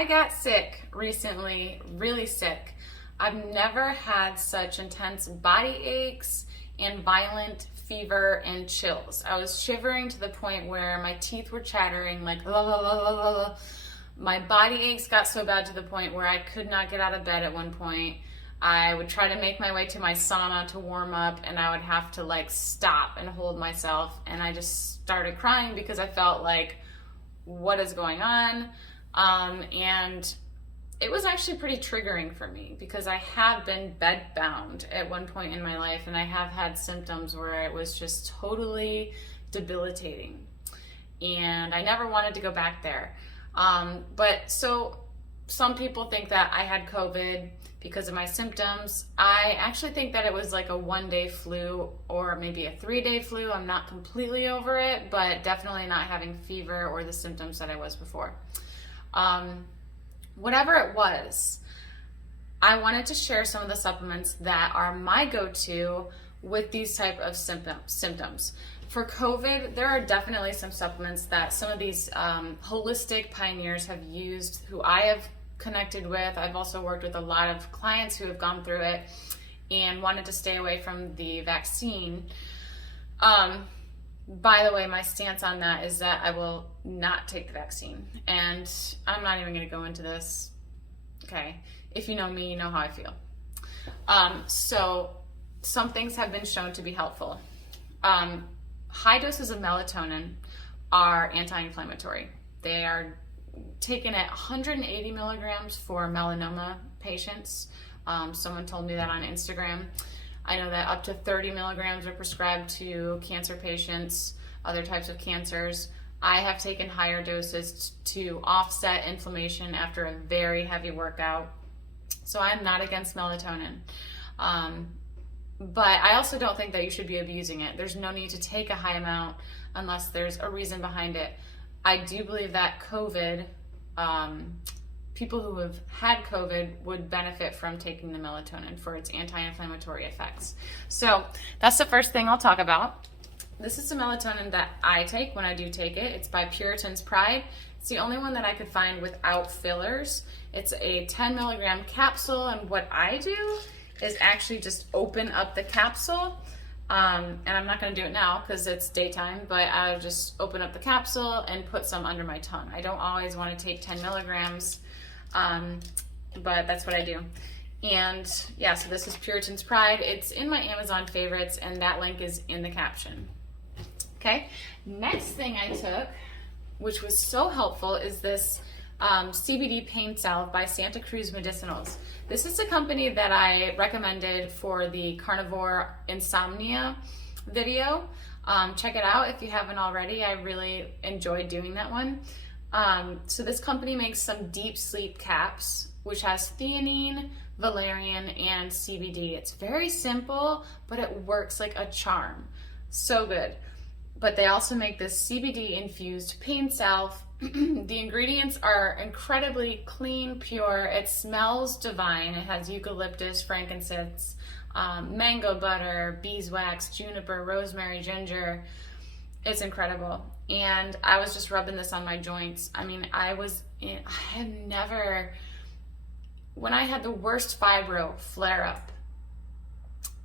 I got sick recently, really sick. I've never had such intense body aches and violent fever and chills. I was shivering to the point where my teeth were chattering like la la la la la la. My body aches got so bad to the point where I could not get out of bed at one point. I would try to make my way to my sauna to warm up, and I would have to like stop and hold myself, and I just started crying because I felt like, what is going on? And it was actually pretty triggering for me because I have been bedbound at one point in my life, and I have had symptoms where it was just totally debilitating, and I never wanted to go back there. But so some people think that I had COVID because of my symptoms. I actually think that it was like a 1-day flu or maybe a 3-day flu. I'm not completely over it, but definitely not having fever or the symptoms that I was before. Whatever it was, I wanted to share some of the supplements that are my go-to with these type of symptoms. For COVID, there are definitely some supplements that some of these holistic pioneers have used, who I have connected with. I've also worked with a lot of clients who have gone through it and wanted to stay away from the vaccine. By the way, my stance on that is that I will not take the vaccine, and I'm not even going to go into this. Okay, if you know me, you know how I feel. So some things have been shown to be helpful. High doses of melatonin are anti-inflammatory. They are taken at 180 milligrams for melanoma patients. Someone told me that on Instagram. I know that up to 30 milligrams are prescribed to cancer patients, other types of cancers. I have taken higher doses to offset inflammation after a very heavy workout. So I'm not against melatonin. But I also don't think that you should be abusing it. There's no need to take a high amount unless there's a reason behind it. I do believe that COVID, people who have had COVID would benefit from taking the melatonin for its anti-inflammatory effects. So that's the first thing I'll talk about. This is the melatonin that I take when I do take it. It's by Puritan's Pride. It's the only one that I could find without fillers. It's a 10 milligram capsule, and what I do is actually just open up the capsule. And I'm not going to do it now because it's daytime, but I'll just open up the capsule and put some under my tongue. I don't always want to take 10 milligrams, but that's what I do. And yeah, so this is Puritan's Pride. It's in my Amazon favorites, and that link is in the caption. Okay, next thing I took, which was so helpful, is this CBD pain salve by Santa Cruz Medicinals. This is a company that I recommended for the carnivore insomnia video. Check it out if you haven't already. I really enjoyed doing that one. So this company makes some deep sleep caps, which has theanine, valerian, and CBD. It's very simple, but it works like a charm. So good. But they also make this CBD infused pain salve. The ingredients are incredibly clean, pure. It smells divine. It has eucalyptus, frankincense, mango butter, beeswax, juniper, rosemary, ginger. It's incredible. And I was just rubbing this on my joints. I mean, when I had the worst fibro flare up,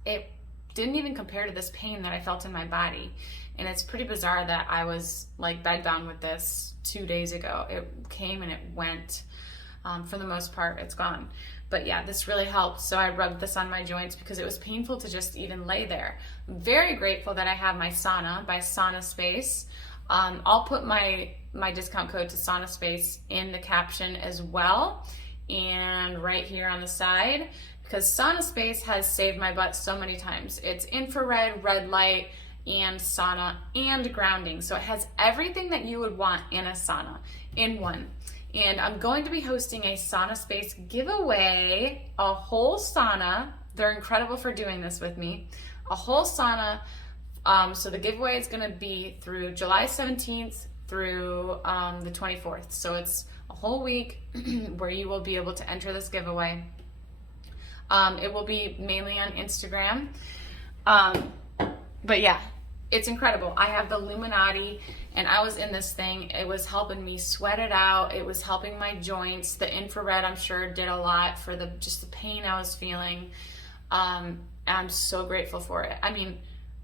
it didn't even compare to this pain that I felt in my body. And it's pretty bizarre that I was like bedbound with this 2 days ago. It came and it went. For the most part, it's gone. But yeah, this really helped. So I rubbed this on my joints because it was painful to just even lay there. I'm very grateful that I have my sauna by Sauna Space. I'll put my discount code to Sauna Space in the caption as well, and right here on the side, because Sauna Space has saved my butt so many times. It's infrared, red light, and sauna, and grounding. So it has everything that you would want in a sauna in one. And I'm going to be hosting a Sauna Space giveaway, a whole sauna. They're incredible for doing this with me. A whole sauna. So the giveaway is going to be through July 17th through the 24th. So it's a whole week where you will be able to enter this giveaway. It will be mainly on Instagram. But yeah, it's incredible. I have the Illuminati, and I was in this thing. It was helping me sweat it out. It was helping my joints. The infrared, I'm sure, did a lot for just the pain I was feeling. And I'm so grateful for it. I mean,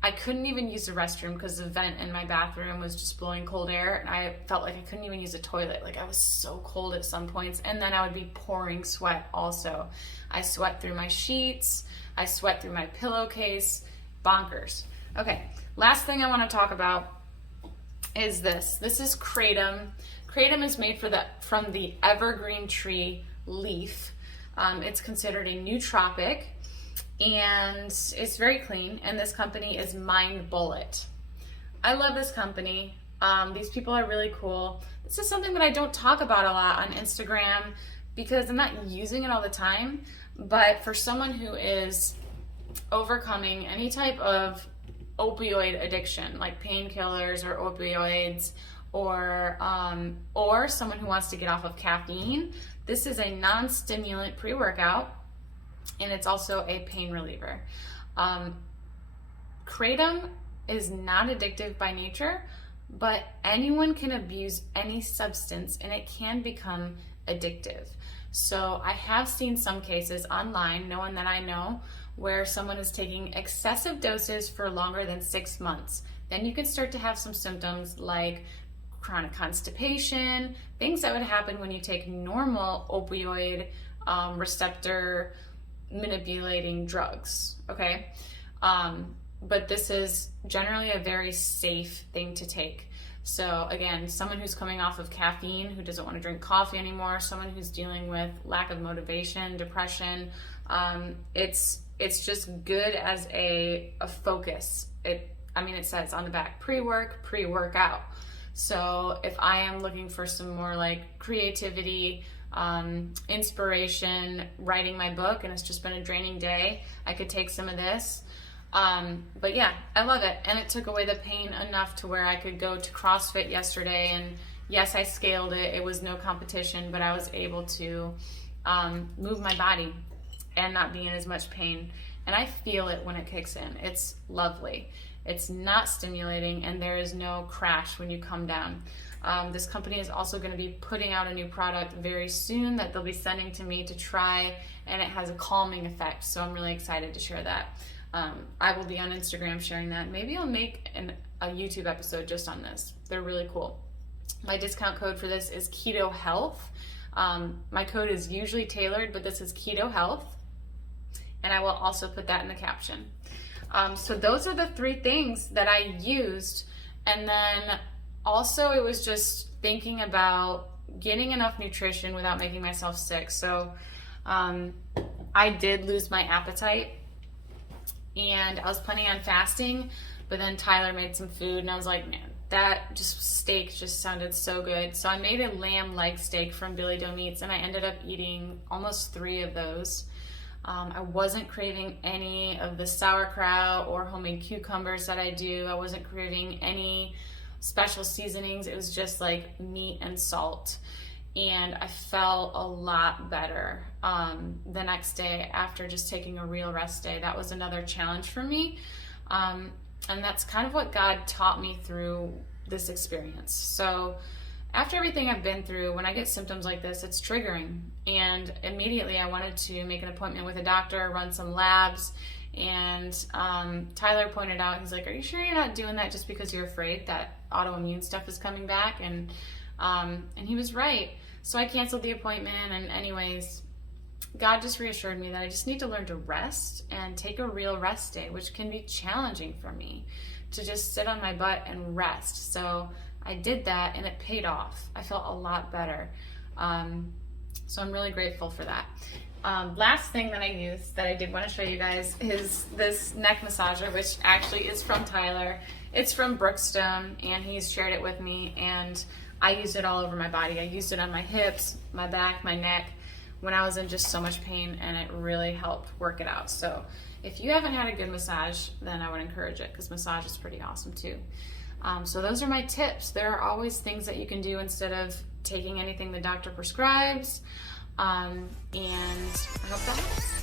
I couldn't even use the restroom because the vent in my bathroom was just blowing cold air, and I felt like I couldn't even use a toilet. Like, I was so cold at some points, and then I would be pouring sweat also. I sweat through my sheets. I sweat through my pillowcase. Bonkers. Okay, last thing I want to talk about is this. This is kratom. Kratom is made from the evergreen tree leaf. It's considered a nootropic, and it's very clean, and this company is Mind Bullet. I love this company. These people are really cool. This is something that I don't talk about a lot on Instagram because I'm not using it all the time, but for someone who is overcoming any type of opioid addiction, like painkillers or opioids, or someone who wants to get off of caffeine, this is a non-stimulant pre-workout, and it's also a pain reliever. Kratom is not addictive by nature, but anyone can abuse any substance and it can become addictive. So I have seen some cases online, no one that I know, where someone is taking excessive doses for longer than 6 months. Then you can start to have some symptoms like chronic constipation, things that would happen when you take normal opioid receptor manipulating drugs, okay? But this is generally a very safe thing to take. So again, someone who's coming off of caffeine, who doesn't want to drink coffee anymore, someone who's dealing with lack of motivation, depression, it's just good as a focus. It says on the back, pre-work, pre-workout. So if I am looking for some more like creativity, inspiration, writing my book, and it's just been a draining day, I could take some of this. But yeah, I love it. And it took away the pain enough to where I could go to CrossFit yesterday, and yes, I scaled it. It was no competition, but I was able to move my body and not be in as much pain. And I feel it when it kicks in. It's lovely. It's not stimulating, and there is no crash when you come down. This company is also going to be putting out a new product very soon that they'll be sending to me to try, and it has a calming effect. So I'm really excited to share that. I will be on Instagram sharing that. Maybe I'll make a YouTube episode just on this. They're really cool. My discount code for this is KETOHEALTH. My code is usually tailored, but this is KETOHEALTH. And I will also put that in the caption. So those are the 3 things that I used. And then also it was just thinking about getting enough nutrition without making myself sick. So I did lose my appetite, and I was planning on fasting, but then Tyler made some food, and I was like, man, that steak just sounded so good. So I made a lamb leg steak from Billy Doe Meats, and I ended up eating almost 3 of those. I wasn't craving any of the sauerkraut or homemade cucumbers that I do. I wasn't craving any special seasonings. It was just like meat and salt. And I felt a lot better the next day after just taking a real rest day. That was another challenge for me. And that's kind of what God taught me through this experience. So after everything I've been through, when I get symptoms like this, it's triggering. And immediately I wanted to make an appointment with a doctor, run some labs. And Tyler pointed out, he's like, are you sure you're not doing that just because you're afraid that autoimmune stuff is coming back? And he was right. So I canceled the appointment, and anyways, God just reassured me that I just need to learn to rest and take a real rest day, which can be challenging for me to just sit on my butt and rest. So I did that, and it paid off. I felt a lot better. So I'm really grateful for that. Last thing that I used that I did want to show you guys is this neck massager, which actually is from Tyler. It's from Brookstone, and he's shared it with me, and I used it all over my body. I used it on my hips, my back, my neck, when I was in just so much pain, and it really helped work it out. So if you haven't had a good massage, then I would encourage it, because massage is pretty awesome too. So those are my tips. There are always things that you can do instead of taking anything the doctor prescribes. And I hope that helps.